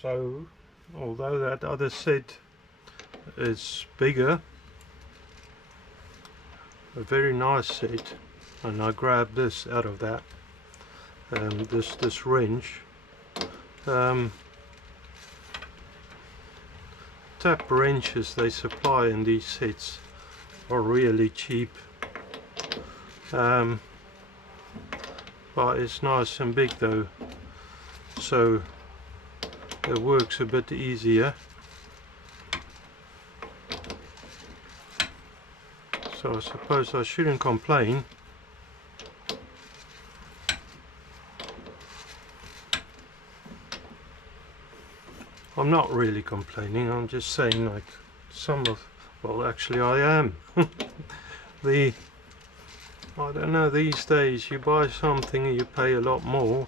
So although that other set is bigger, a very nice set, and I grabbed this out of that, this wrench. Tap wrenches they supply in these sets are really cheap, but it's nice and big though, so it works a bit easier. So I suppose I shouldn't complain. I'm not really complaining, I'm just saying, like, well actually I am. I don't know, these days you buy something and you pay a lot more,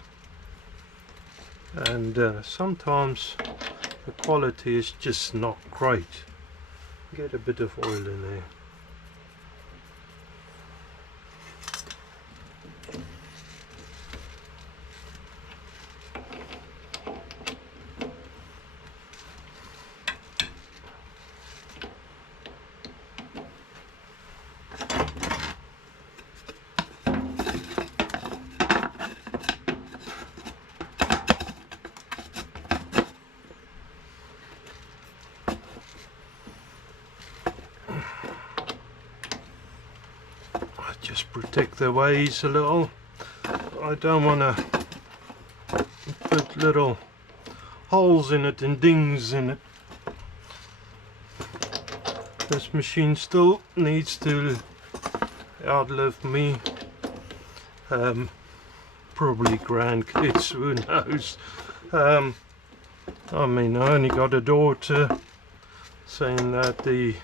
and sometimes the quality is just not great. Get a bit of oil in there. Just protect the ways a little. I don't want to put little holes in it and dings in it. This machine still needs to outlive me. Probably grandkids, who knows. I mean, I only got a daughter, saying that the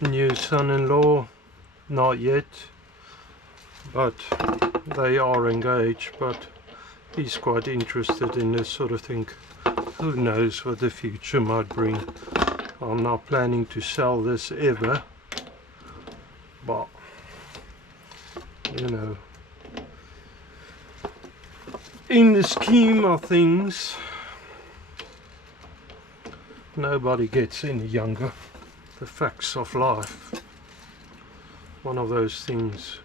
new son-in-law, not yet, but they are engaged, but he's quite interested in this sort of thing. Who knows what the future might bring. I'm not planning to sell this ever, but you know, in the scheme of things, nobody gets any younger. The facts of life, one of those things.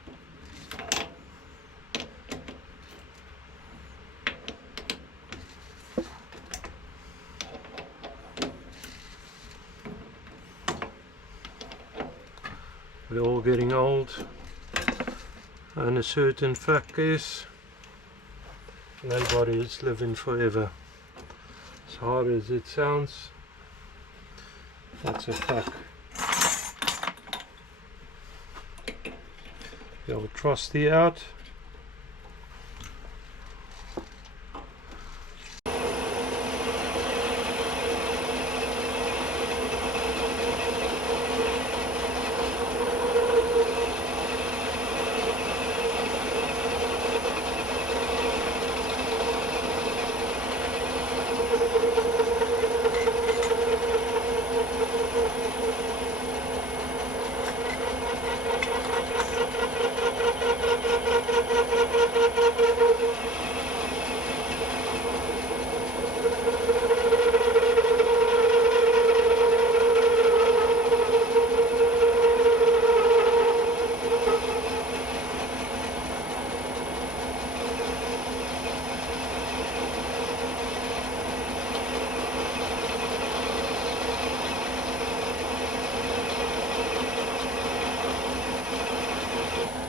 We're all getting old, and a certain fact is nobody is living forever. As hard as it sounds, that's a fact. The old trusty out.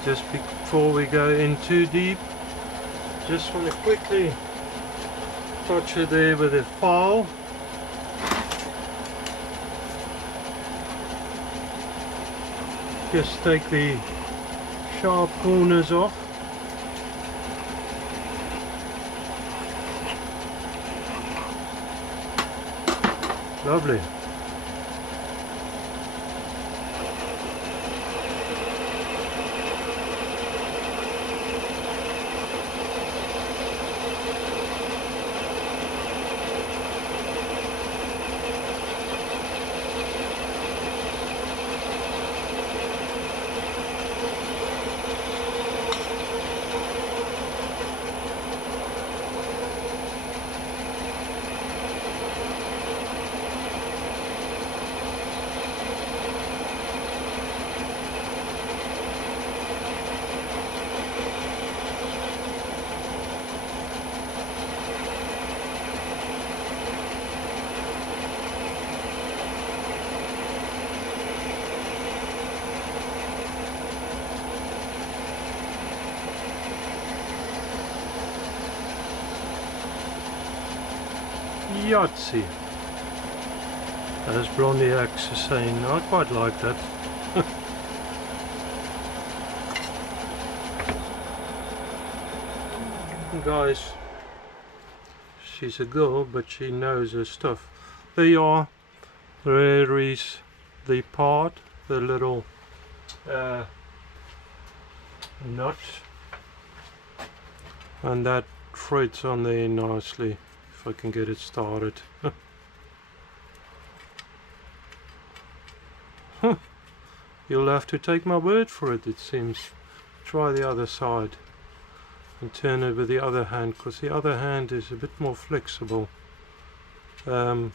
Just before we go in too deep, just want to quickly touch it there with a file. Just take the sharp corners off. Lovely. Yahtzee. As Blondie Axe is saying, I quite like that. Guys, she's a girl, but she knows her stuff. There you are. There is the part, the little nut, and that threads on there nicely if I can get it started. You'll have to take my word for it, it seems. Try the other side and turn it with the other hand, because the other hand is a bit more flexible. There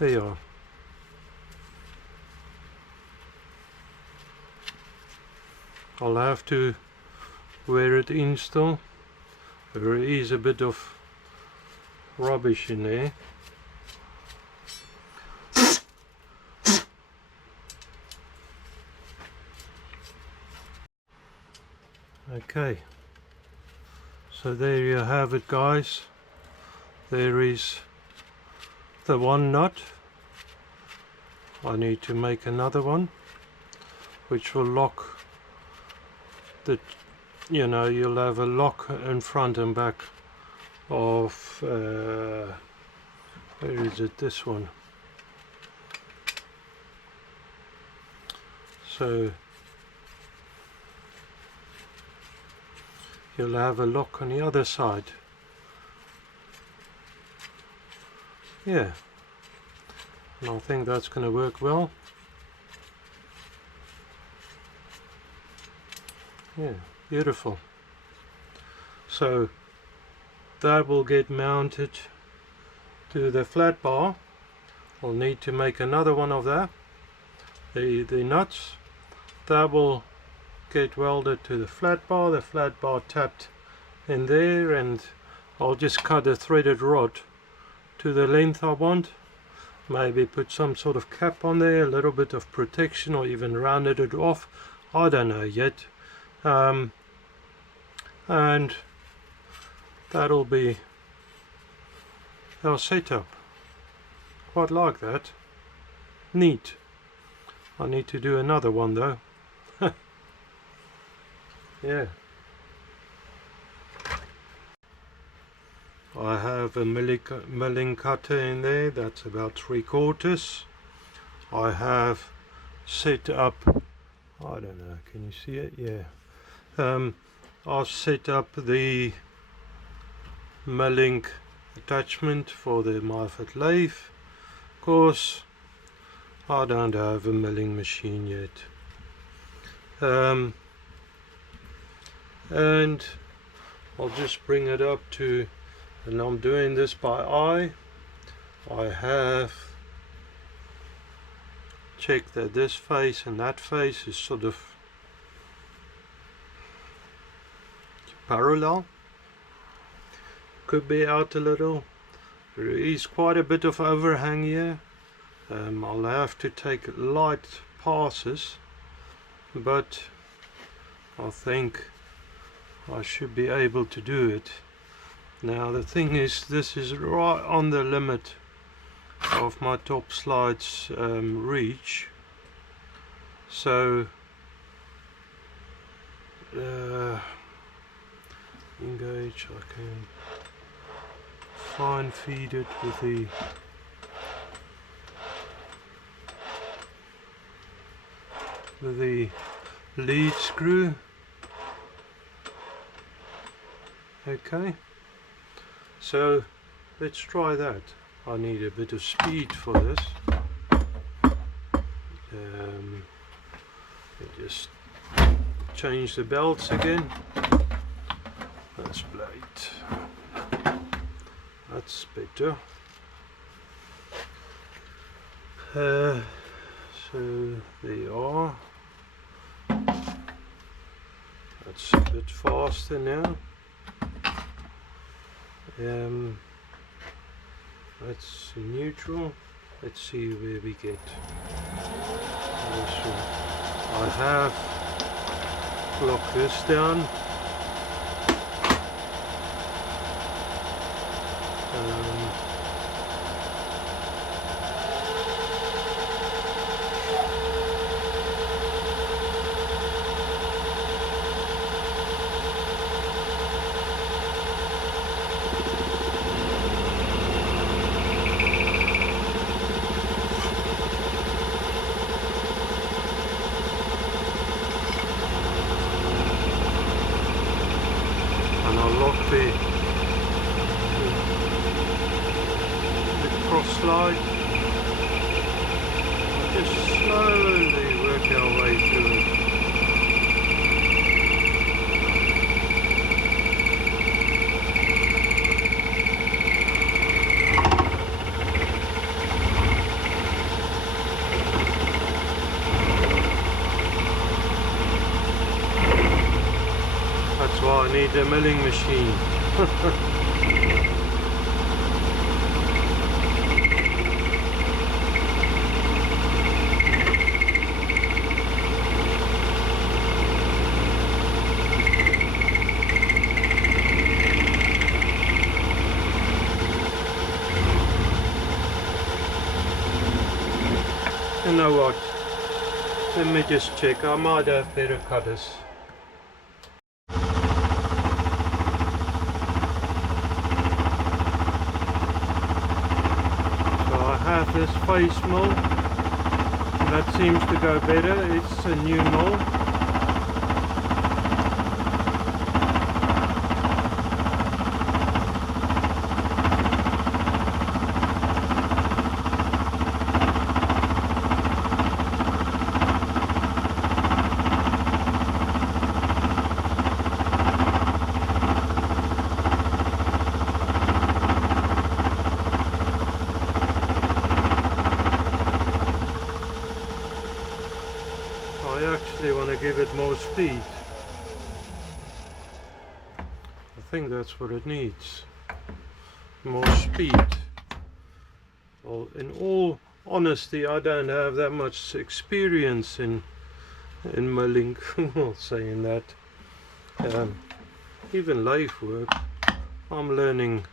you are. I'll have to wear it in still. There is a bit of rubbish in there. Okay, so there you have it, guys. There is the one nut. I need to make another one which will lock the, you know, you'll have a lock in front and back of where is it, this one. So you'll have a lock on the other side. Yeah, and I think that's going to work well. Yeah, beautiful. So that will get mounted to the flat bar. I'll need to make another one of that. The nuts that will get welded to the flat bar tapped in there, and I'll just cut a threaded rod to the length I want. Maybe put some sort of cap on there, a little bit of protection, or even rounded it off. I don't know yet. And that'll be our setup. Quite like that. Neat. I need to do another one though. Yeah. I have a milling cutter in there, that's about 3/4. I have set up, I don't know, can you see it? Yeah. I've set up the milling attachment for the Myford lathe. Of course, I don't have a milling machine yet. And I'll just bring it up to, and I'm doing this by eye. I have checked that this face and that face is sort of parallel. Could be out a little. There is quite a bit of overhang here. I'll have to take light passes, but I think I should be able to do it. Now the thing is, this is right on the limit of my top slide's reach, so engage, I can fine feed it with the lead screw. Okay, so let's try that. I need a bit of speed for this. Just change the belts again. That's blade. That's better. So there you are. That's a bit faster now. That's neutral. Let's see where we get. I have locked this down. be the cross slide. Just slowly work our way through it. That's why I need a milling machine. You know what? Let me just check. I might have better cutters. So I have this face mill. That seems to go better. It's a new mill. I actually want to give it more speed. I think that's what it needs. More speed. Well, in all honesty, I don't have that much experience in milling. Well, saying that, even lathe work, I'm learning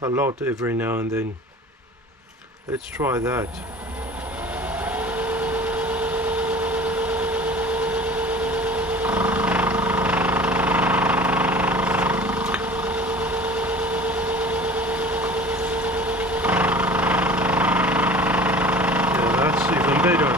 a lot every now and then. Let's try that. Even better.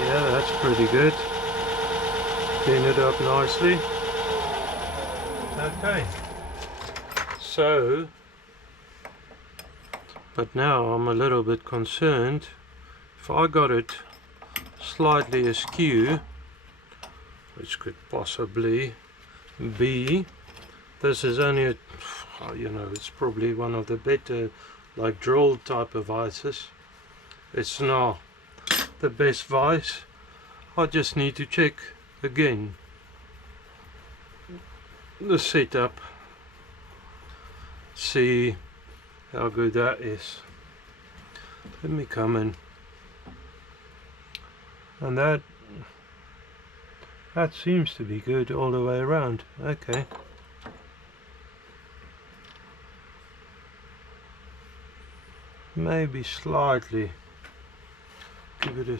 Yeah, that's pretty good. Clean it up nicely. Okay. So, but now I'm a little bit concerned. If I got it slightly askew, which could possibly be, this is only a, you know, it's probably one of the better like drill type of vices. It's not the best vice. I just need to check again the setup, see how good that is. Let me come in, and that That seems to be good all the way around. Okay. Maybe slightly. Give it a...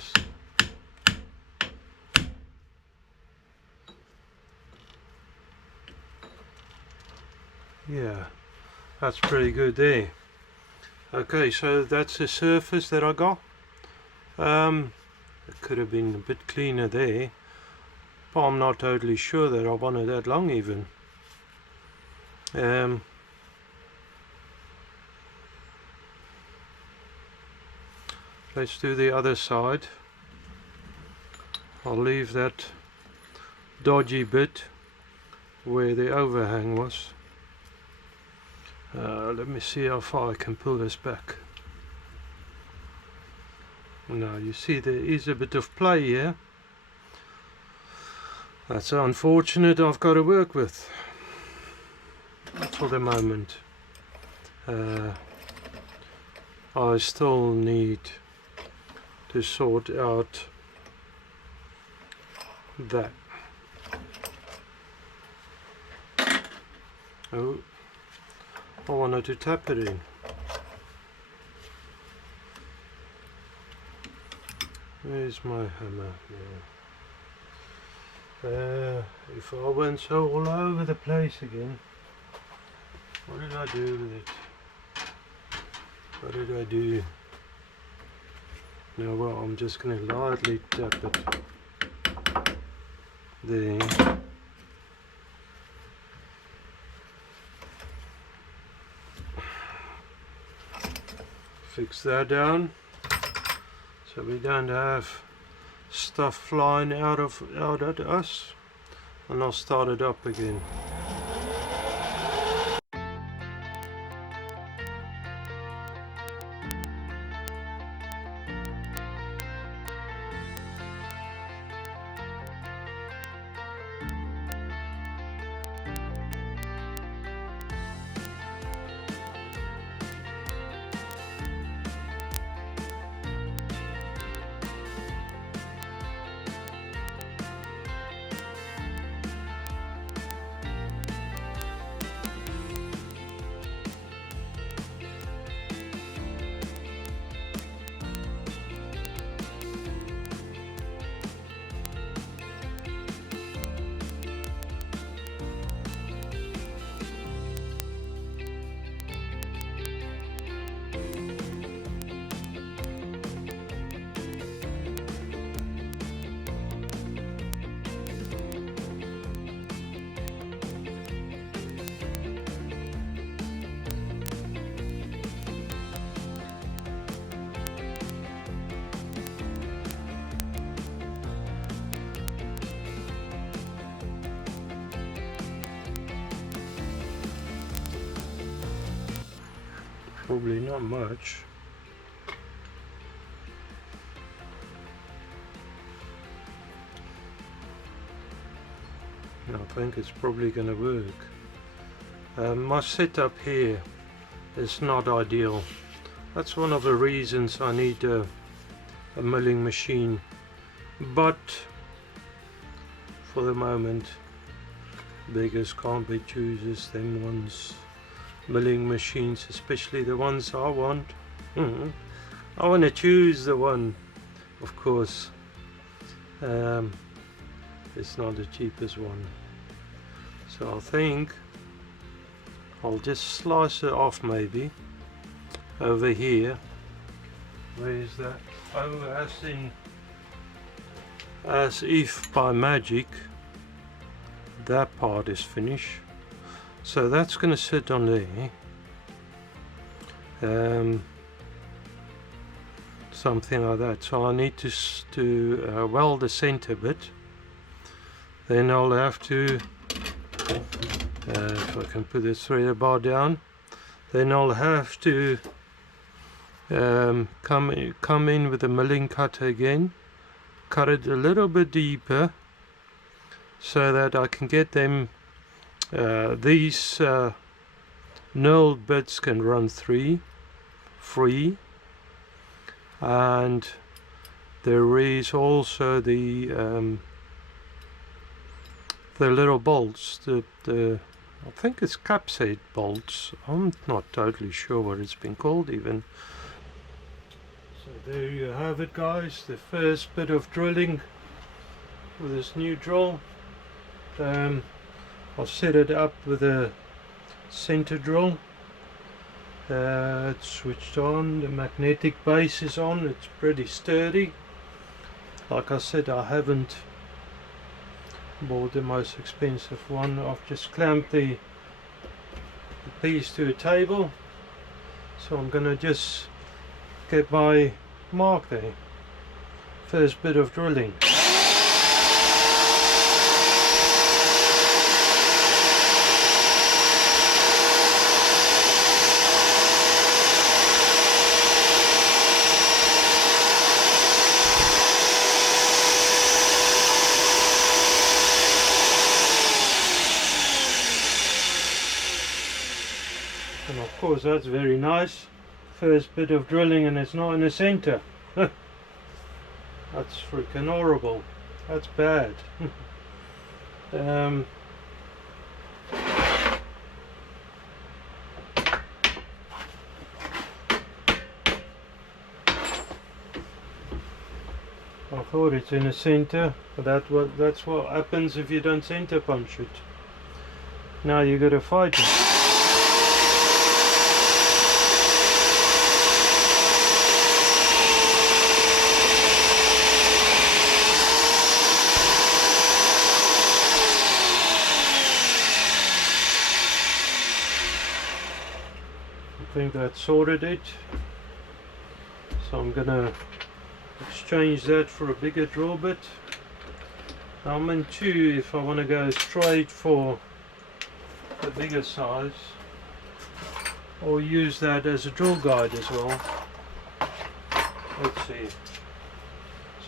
Yeah, that's pretty good there. Okay, so that's the surface that I got. It could have been a bit cleaner there, but I'm not totally sure that I want it that long even. Let's do the other side. I'll leave that dodgy bit where the overhang was. Let me see how far I can pull this back. Now you see there is a bit of play here. That's unfortunate. I've got to work with for the moment. I still need to sort out that. Oh, I wanted to tap it in. Where's my hammer? Yeah. If I went so all over the place again, what did I do with it? What did I do? Now, well, I'm just going to lightly tap it there. Fix that down so we don't have stuff flying out at us, and I'll start it up again. Probably not much. I think it's probably going to work. My setup here is not ideal. That's one of the reasons I need a milling machine, but for the moment beggars can't be choosers. Them ones, milling machines, especially the ones I want. I want to choose the one, of course. It's not the cheapest one, so I think I'll just slice it off maybe over here. Where is that? Oh, as if by magic that part is finished, so that's going to sit on there. Something like that. So I need to weld the center bit. Then I'll have to, if I can put this threader bar down, then I'll have to come in with a milling cutter again, cut it a little bit deeper so that I can get them, these knurled bits can run free, and there is also the little bolts, the I think it's capsate bolts. I'm not totally sure what it's been called even. So there you have it, guys, the first bit of drilling with this new drill. I'll set it up with a center drill. It's switched on, the magnetic base is on, it's pretty sturdy. Like I said, I haven't bought the most expensive one. I've just clamped the piece to a table, so I'm gonna just get my mark there. First bit of drilling. And of course that's very nice. First bit of drilling and it's not in the center. That's freaking horrible. That's bad. I thought it's in the center, but that's what happens if you don't center punch it. Now you gotta fight it. I think that sorted it, so I'm gonna exchange that for a bigger drill bit. I'm in two if I want to go straight for the bigger size, or use that as a drill guide as well. Let's see,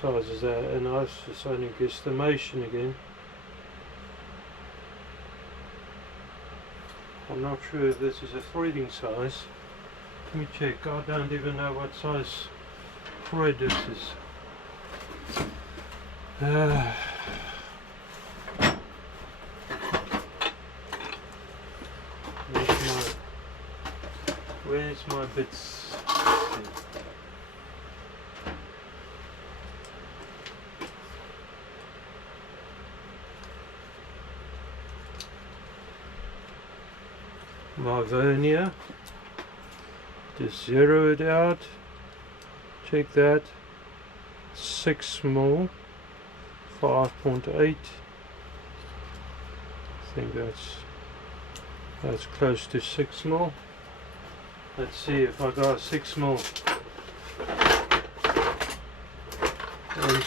size is that, and it's only guesstimation again. I'm not sure if this is a threading size. Let me check. I don't even know what size thread this is. Where's my bits? My vernier, just zero it out, check that, 6mm, 5.8, I think that's close to 6mm. Let's see if I got 6mm and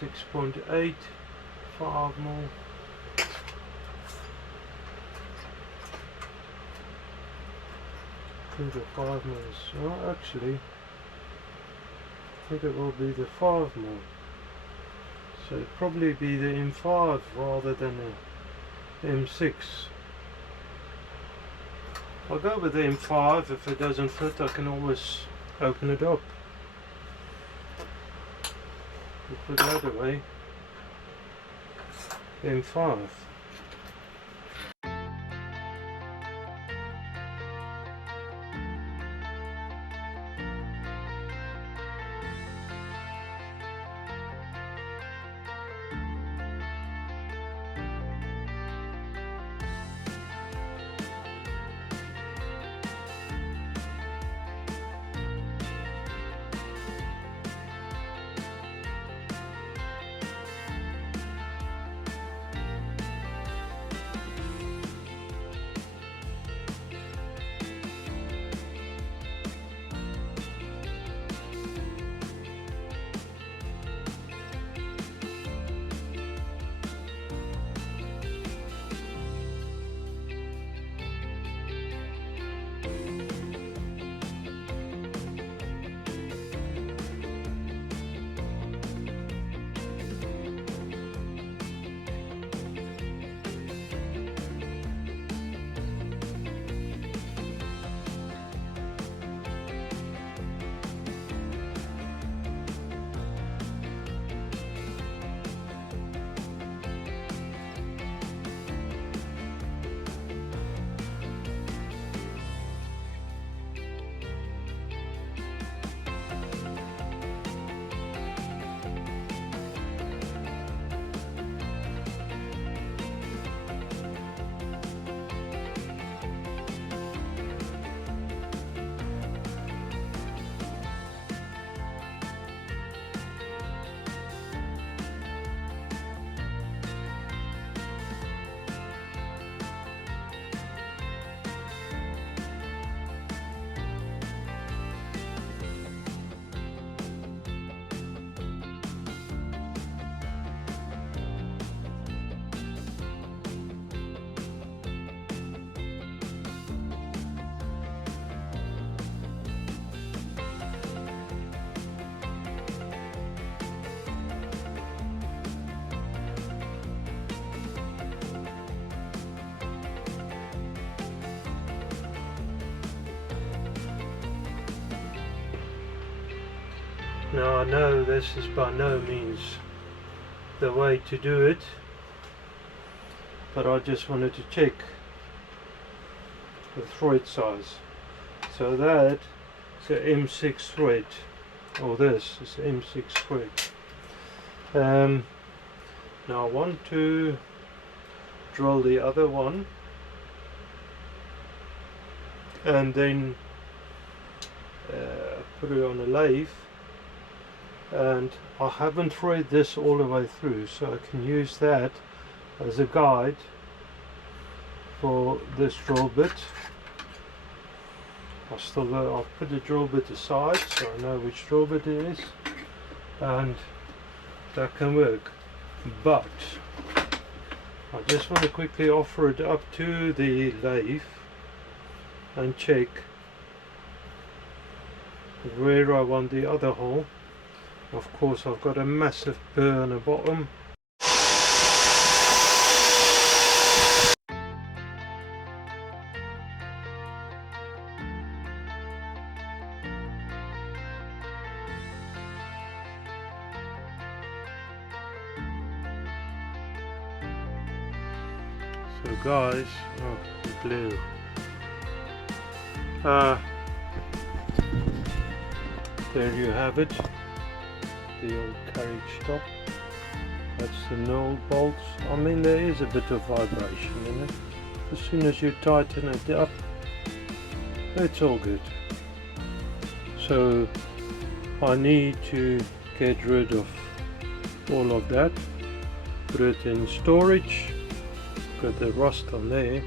6.8, 5mm. I think the 5mm. Oh, actually, I think it will be the 5mm. So it'd probably be the M5 rather than the M6. I'll go with the M5. If it doesn't fit, I can always open it up. We'll put that away. M5. Now I know this is by no means the way to do it, but I just wanted to check the thread size. So that is a M6 thread, or this is M6 thread. Now I want to drill the other one and then put it on a lathe, and I haven't threaded this all the way through, so I can use that as a guide for this drill bit. I'll put the drill bit aside so I know which drill bit it is, and that can work. But I just want to quickly offer it up to the lathe and check where I want the other hole. Of course I've got a massive burr on the bottom. So guys, oh, glue. There you have it, the old carriage stop. That's the null bolts. I mean, there is a bit of vibration in it. As soon as you tighten it up, it's all good. So I need to get rid of all of that, put it in storage. Got the rust on there.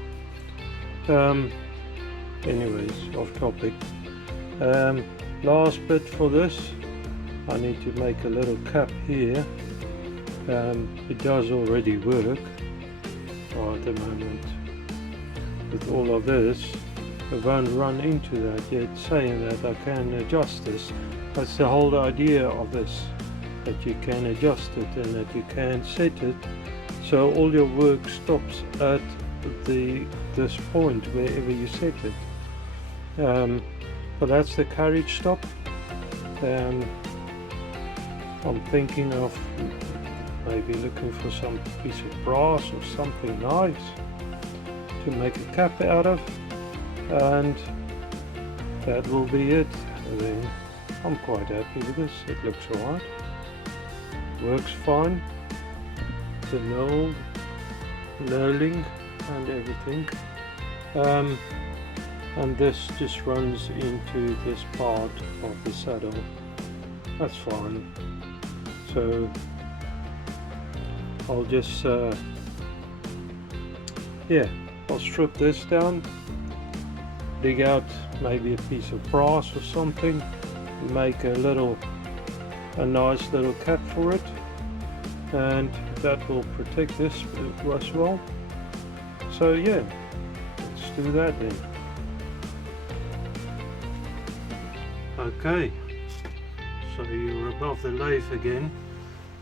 Anyways, off topic. Last bit for this, I need to make a little cap here. It does already work at the moment. With all of this, I won't run into that yet, saying that I can adjust this. That's the whole idea of this, that you can adjust it and that you can set it so all your work stops at this point wherever you set it. But that's the carriage stop. I'm thinking of maybe looking for some piece of brass or something nice to make a cap out of, and that will be it. And then I'm quite happy with this. It looks alright, works fine. The knurling and everything, and this just runs into this part of the saddle. That's fine. So I'll just I'll strip this down, dig out maybe a piece of brass or something, make a nice little cap for it, and that will protect this as well. So yeah, let's do that then. Okay, so you're above the lathe again.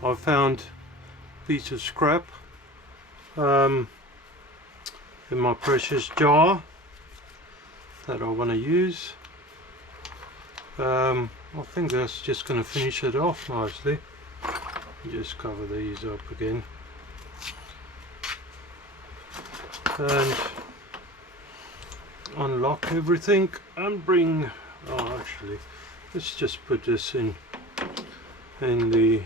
I found a piece of scrap in my precious jar that I want to use. I think that's just going to finish it off nicely. Just cover these up again and unlock everything and bring, actually let's just put this in the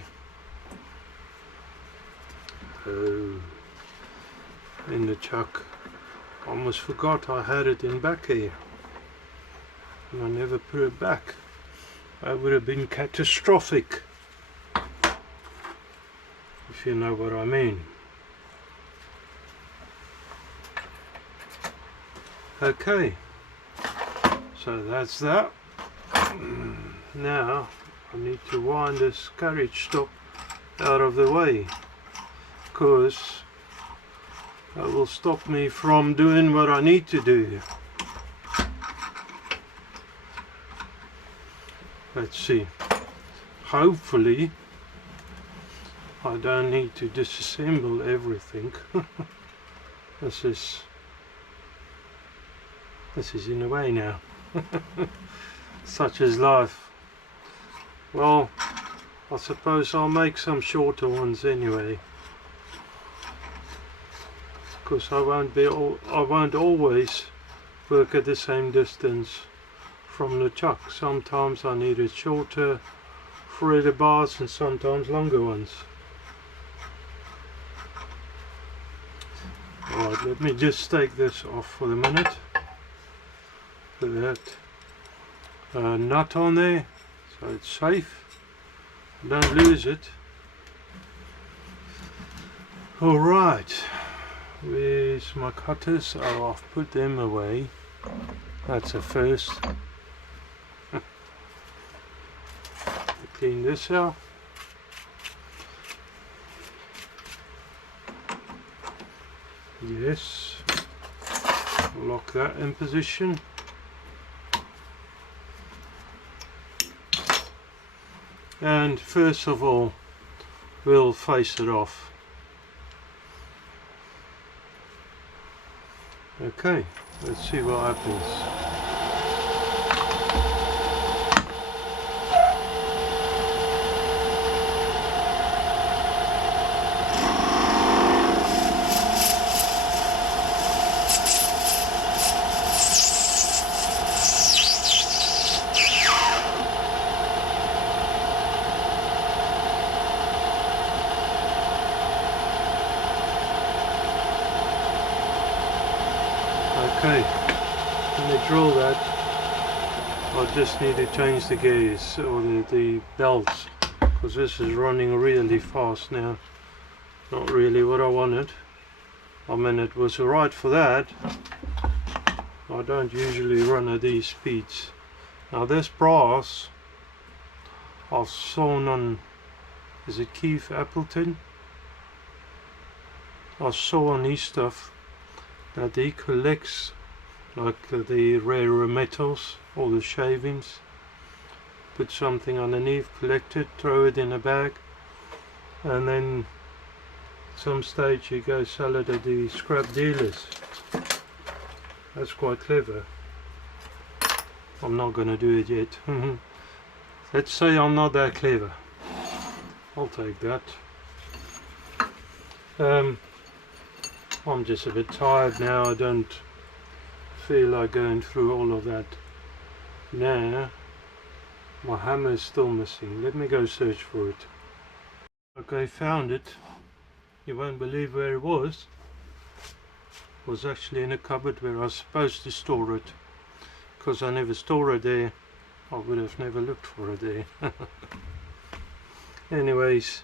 chuck. I almost forgot I had it in back here and I never put it back. That would have been catastrophic, if you know what I mean. Okay, so that's that. Now I need to wind this carriage stop out of the way, because that will stop me from doing what I need to do. Let's see, hopefully I don't need to disassemble everything. This is in the way now. Such is life. Well, I suppose I'll make some shorter ones anyway, because I won't always work at the same distance from the chuck. Sometimes I needed shorter threaded bars and sometimes longer ones. Alright, let me just take this off for the minute. Put that nut on there so it's safe. Don't lose it. Alright, where's my cutters? Oh, I've put them away. That's a first. Clean this out. Yes, lock that in position. And first of all, we'll face it off. Okay, let's see what happens. Okay, when I drill that, I just need to change the gears or the belts, because this is running really fast now. Not really what I wanted. I mean, it was alright for that. I don't usually run at these speeds. Now this brass I've sewn on, is it Keith Appleton? I saw on his stuff that he collects like the rarer metals, all the shavings, put something underneath, collect it, throw it in a bag, and then at some stage you go sell it at the scrap dealers. That's quite clever. I'm not going to do it yet. Let's say I'm not that clever. I'll take that. I'm just a bit tired now. I don't feel like going through all of that now. My hammer is still missing. Let me go search for it. Okay, found it. You won't believe where it was. It was actually in a cupboard where I was supposed to store it. Because I never store it there, I would have never looked for it there. Anyways,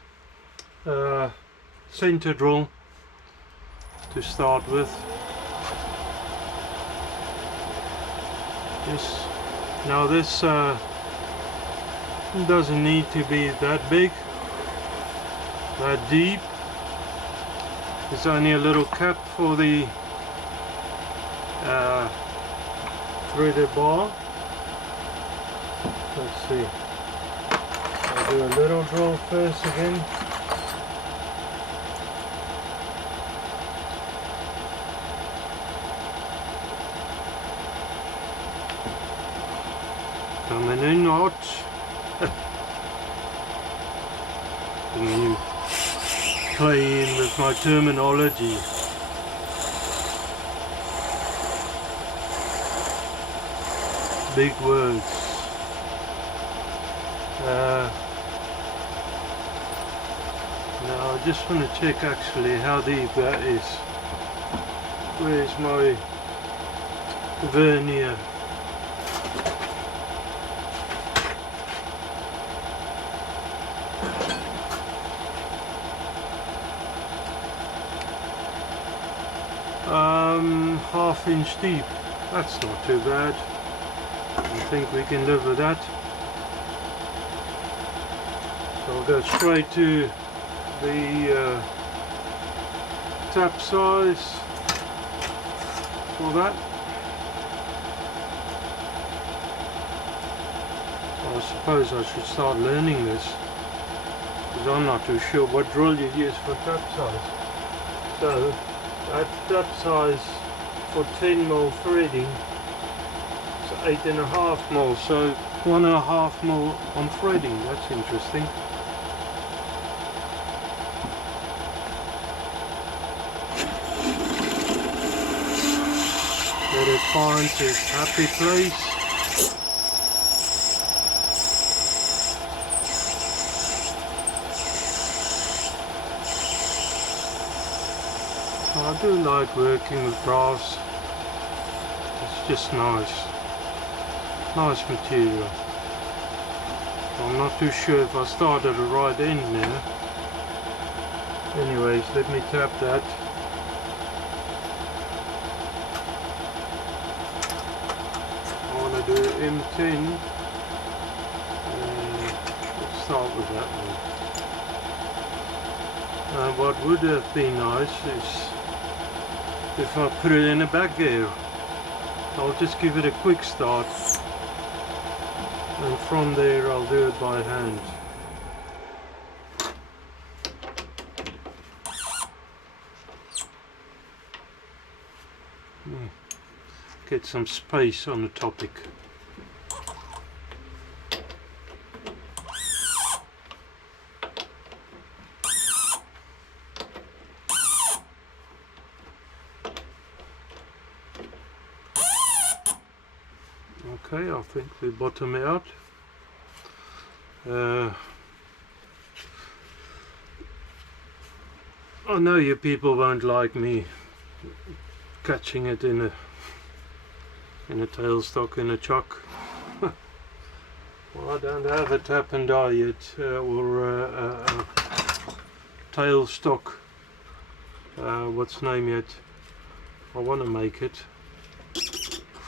center drill to start with. Yes. Now this doesn't need to be that big, that deep. It's only a little cap for the threaded bar. Let's see. I'll do a little drill first again. Coming in hot. And then you play in with my terminology. Big words. Now I just want to check actually how deep that is. Where's my vernier? Half inch deep. That's not too bad. I think we can live with that. So I'll go straight to the tap size for that. I suppose I should start learning this, because I'm not too sure what drill you use for tap size. So that tap size for 10mm threading is 8.5mm, so 1.5 mil on threading. That's interesting. Let it find its happy place. I do like working with brass. It's just nice material. I'm not too sure if I started at the right end now. Anyways, let me tap that. I want to do M10. Let's start with that one. What would have been nice is if I put it in a back gear. I'll just give it a quick start, and from there I'll do it by hand. Get some space on the topic. Okay, I think we bottom it out. I know you people won't like me catching it in a tailstock in a chuck. Well, I don't have a tap and die yet, or a tailstock. What's the name yet? I want to make it.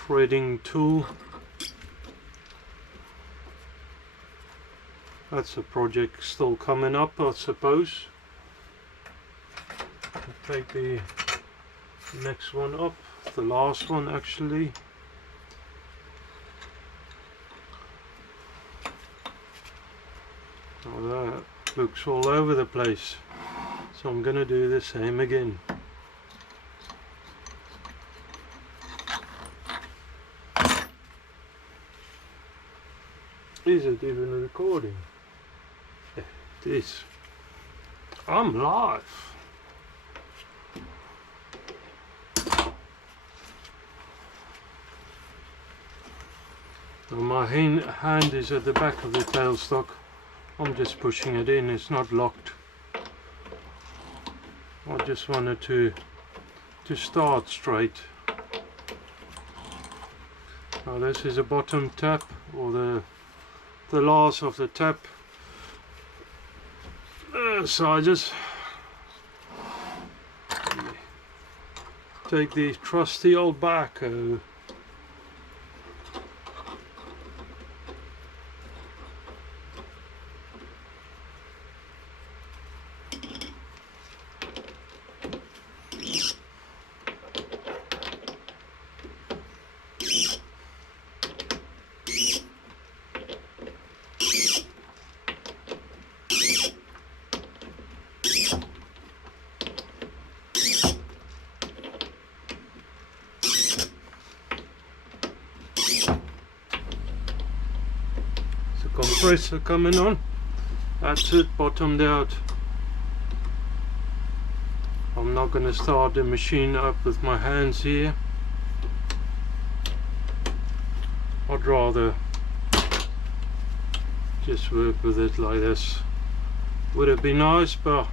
Threading tool. That's a project still coming up, I suppose. I'll take the next one up, the last one actually. Oh, that looks all over the place. So I'm going to do the same again. Is it even recording? Yeah, it is. I'm live. Now my hand is at the back of the tailstock. I'm just pushing it in, it's not locked. I just wanted to start straight. Now this is a bottom tap, or the last of the tap. So I just take the trusty old backhoe. Compressor coming on. That's it, bottomed out. I'm not going to start the machine up with my hands here. I'd rather just work with it like this. Would it be nice? But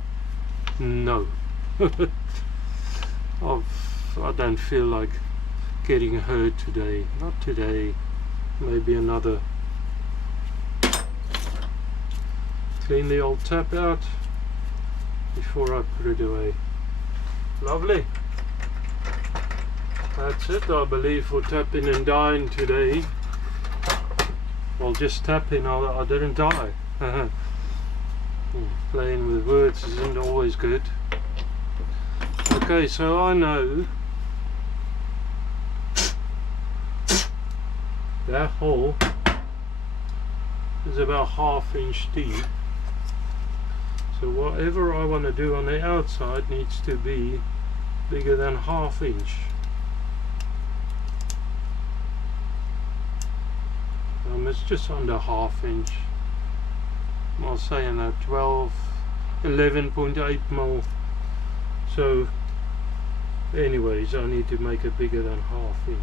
no. I don't feel like getting hurt today. Not today. Maybe another. Clean the old tap out before I put it away. Lovely. That's it, I believe, for tapping and dyeing today. Well, just tapping, I didn't dye. Playing with words isn't always good. Okay, so I know that hole is about 1/2 inch deep. So whatever I want to do on the outside needs to be bigger than 1/2 inch. I'm it's just under ½ inch. I was saying that 11.8 mil. So anyways, I need to make it bigger than ½ inch.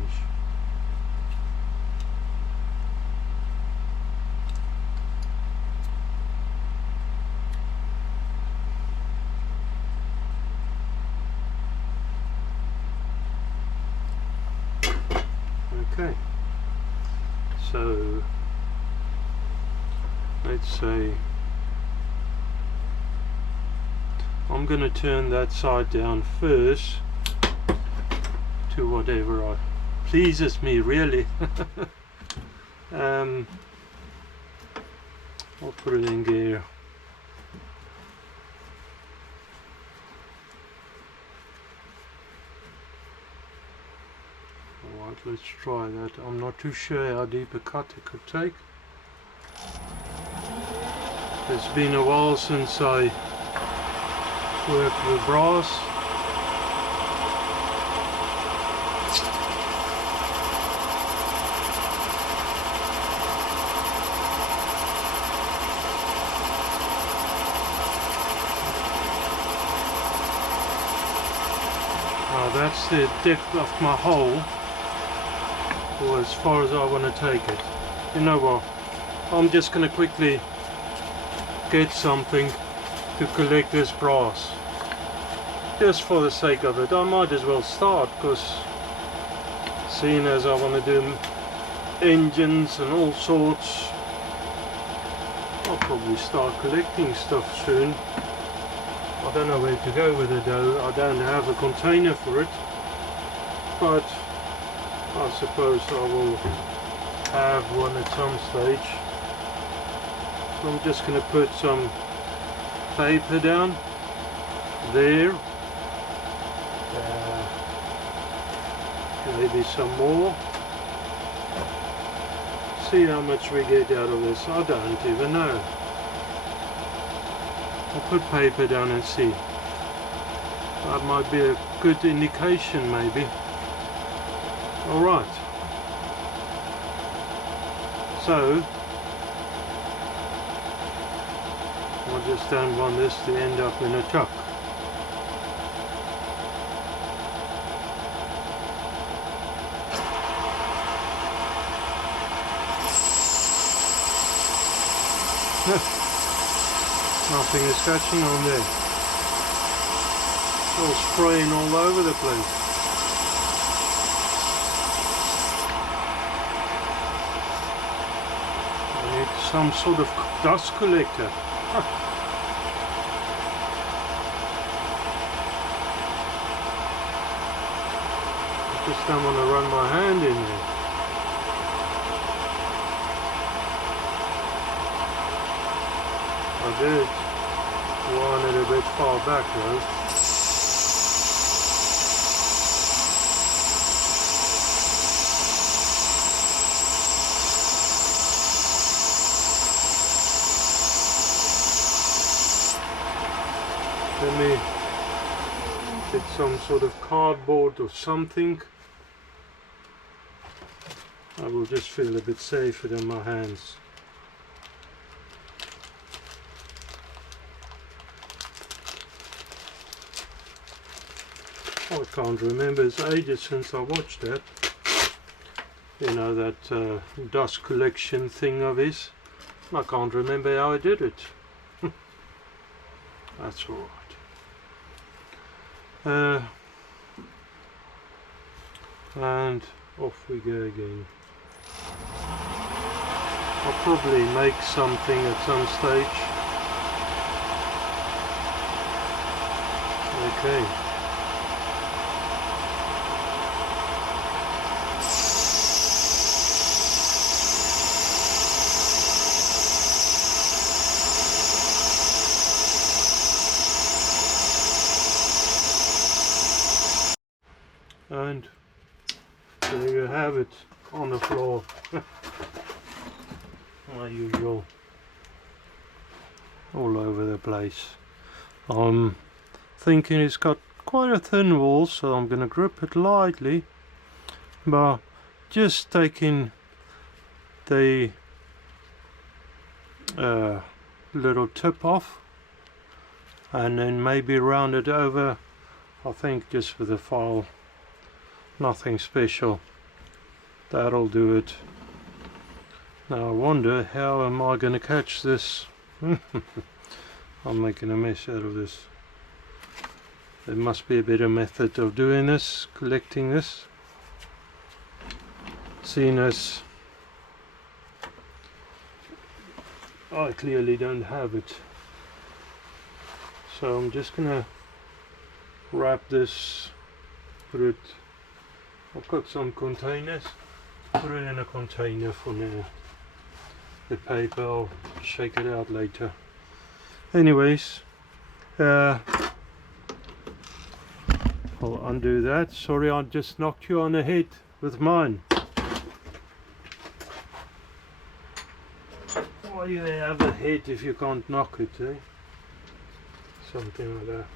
Okay, so let's say I'm going to turn that side down first to whatever pleases me, really. I'll put it in gear. Alright, let's try that. I'm not too sure how deep a cut it could take. It's been a while since I worked with brass. That's the depth of my hole, or as far as I want to take it. You know what, I'm just going to quickly get something to collect this brass, just for the sake of it. I might as well start, because seeing as I want to do engines and all sorts, I'll probably start collecting stuff soon. I don't know where to go with it though. I don't have a container for it, but I suppose I will have one at some stage. So I'm just going to put some paper down there, maybe some more. See how much we get out of this. I don't even know. I'll put paper down and see. That might be a good indication, maybe. Alright. So, I just don't want this to end up in a chuck. Nothing is catching on there. It's all spraying all over the place. I need some sort of dust collector. I just don't want to run my hand in there. I did want it a bit far back though. Let me get some sort of cardboard or something. I will just feel a bit safer in my hands. I can't remember, it's ages since I watched that. You know, that dust collection thing of his. I can't remember how I did it. That's alright. And off we go again. I'll probably make something at some stage. Okay. And there you have it on the floor. My usual, all over the place. I'm thinking it's got quite a thin wall, so I'm going to grip it lightly, but just taking the little tip off, and then maybe round it over, I think, just with a file, nothing special. That'll do it. Now I wonder, how am I going to catch this? I'm making a mess out of this. There must be a better method of doing this, collecting this, seeing as I clearly don't have it. So I'm just gonna wrap this, put it, I've got some containers, put it in a container for now. The paper, I'll shake it out later. Anyways, I'll undo that. Sorry, I just knocked you on the head with mine. Why do you have a head if you can't knock it, eh? Something like that.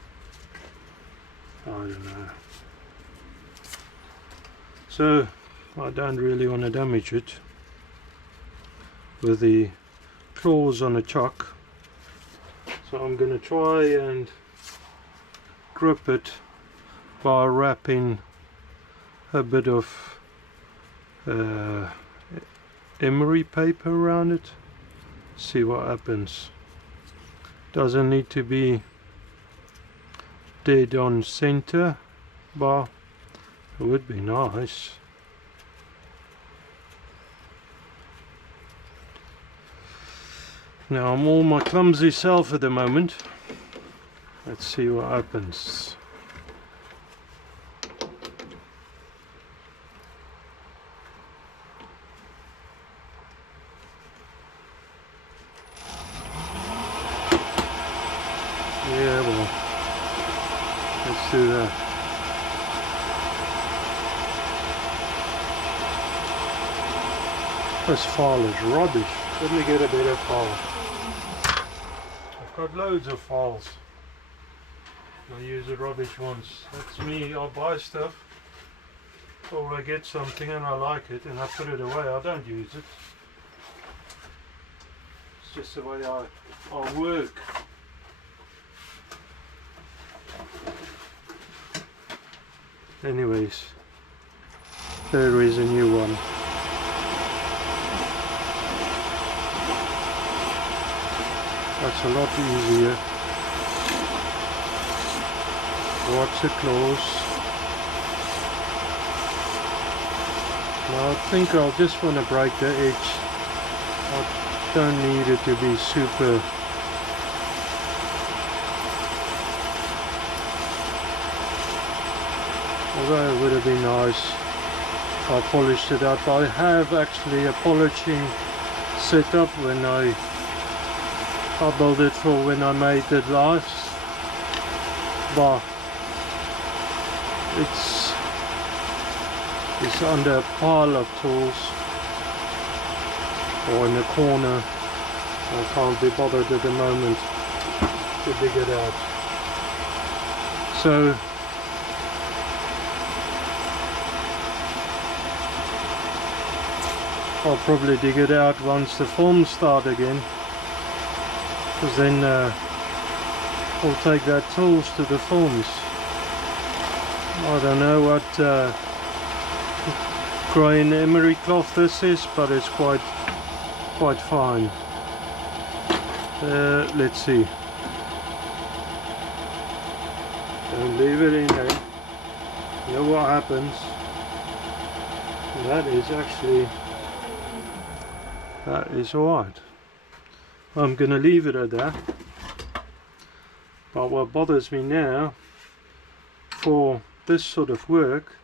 I don't know. So, I don't really want to damage it with the claws on the chuck. So I'm going to try and grip it by wrapping a bit of emery paper around it. See what happens. Doesn't need to be dead on center, but it would be nice. Now I'm all my clumsy self at the moment. Let's see what happens. Yeah, well, let's do that. This file is rubbish. Let me get a better file. I've got loads of files. I use the rubbish ones. That's me. I'll buy stuff, or I get something and I like it and I put it away. I don't use it. It's just the way I work. Anyways, there is a new one. That's a lot easier. Watch the claws. Now I think I'll just want to break the edge. I don't need it to be super. Although it would have been nice if I polished it up. I have actually a polishing set up when I built it for when I made the lights, but it's under a pile of tools or in a corner. I can't be bothered at the moment to dig it out. So I'll probably dig it out once the forms start again, because then we'll take that tools to the forms. I don't know what grain emery cloth this is, but it's quite fine. Let's see. Don't leave it in there. You know what happens? That is alright. I'm gonna leave it at that. But what bothers me now, for this sort of work,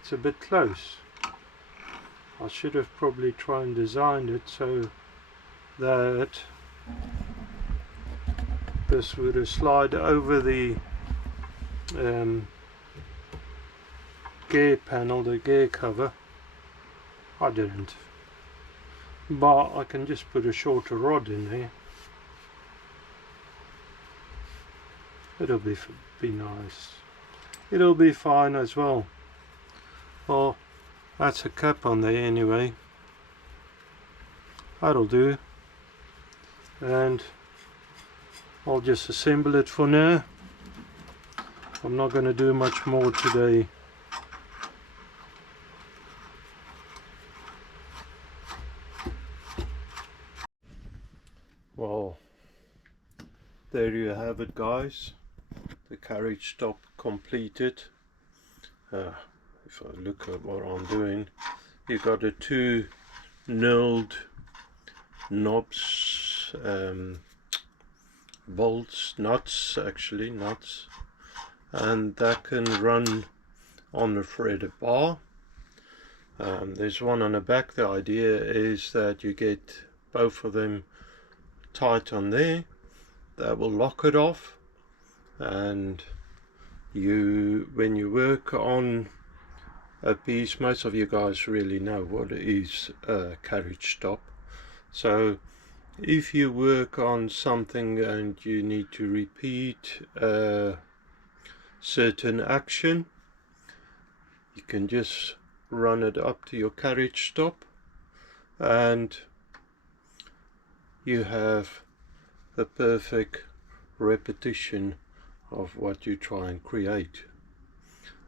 it's a bit close. I should have probably tried and designed it so that this would have slide over the gear panel, the gear cover. I didn't. But I can just put a shorter rod in there. It'll be nice. It'll be fine as well. Well, that's a cap on there anyway. That'll do. and I'll just assemble it for now. I'm not going to do much more today. Well, there you have it, guys. The carriage top completed. If I look at what I'm doing, you got the two knurled knobs, bolts, nuts, and that can run on a threaded bar. There's one on the back. The idea is that you get both of them tight on there. That will lock it off, and when you work on a piece, most of you guys really know what it is, a carriage top. So if you work on something and you need to repeat a certain action, you can just run it up to your carriage top and you have the perfect repetition of what you try and create.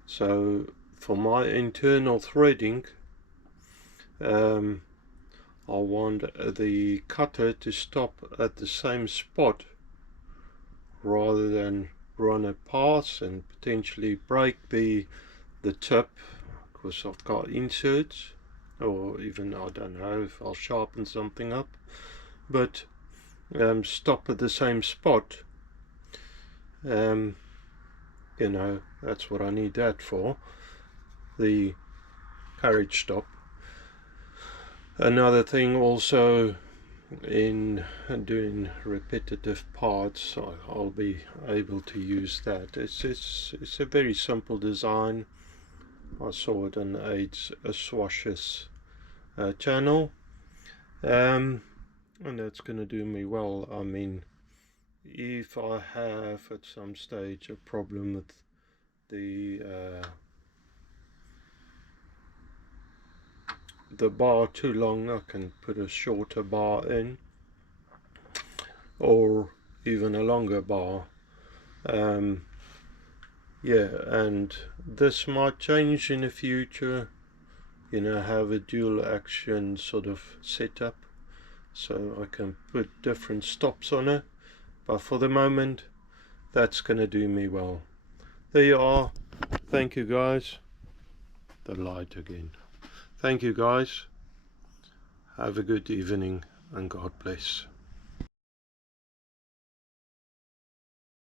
So for my internal threading, I want the cutter to stop at the same spot rather than run a pass and potentially break the tip, because I've got inserts, or even, I don't know if I'll sharpen something up, but stop at the same spot. You know, that's what I need that for, the carriage stop. Another thing also, in doing repetitive parts, I'll be able to use that. It's a very simple design. I saw it on Aids Swash's channel, and that's going to do me well. I mean, if I have at some stage a problem with the bar too long, I can put a shorter bar in, or even a longer bar. Yeah, and this might change in the future, you know, have a dual action sort of setup, so I can put different stops on it, but for the moment that's gonna do me well. There you are. Thank you guys. The light again. Thank you guys. Have a good evening and God bless.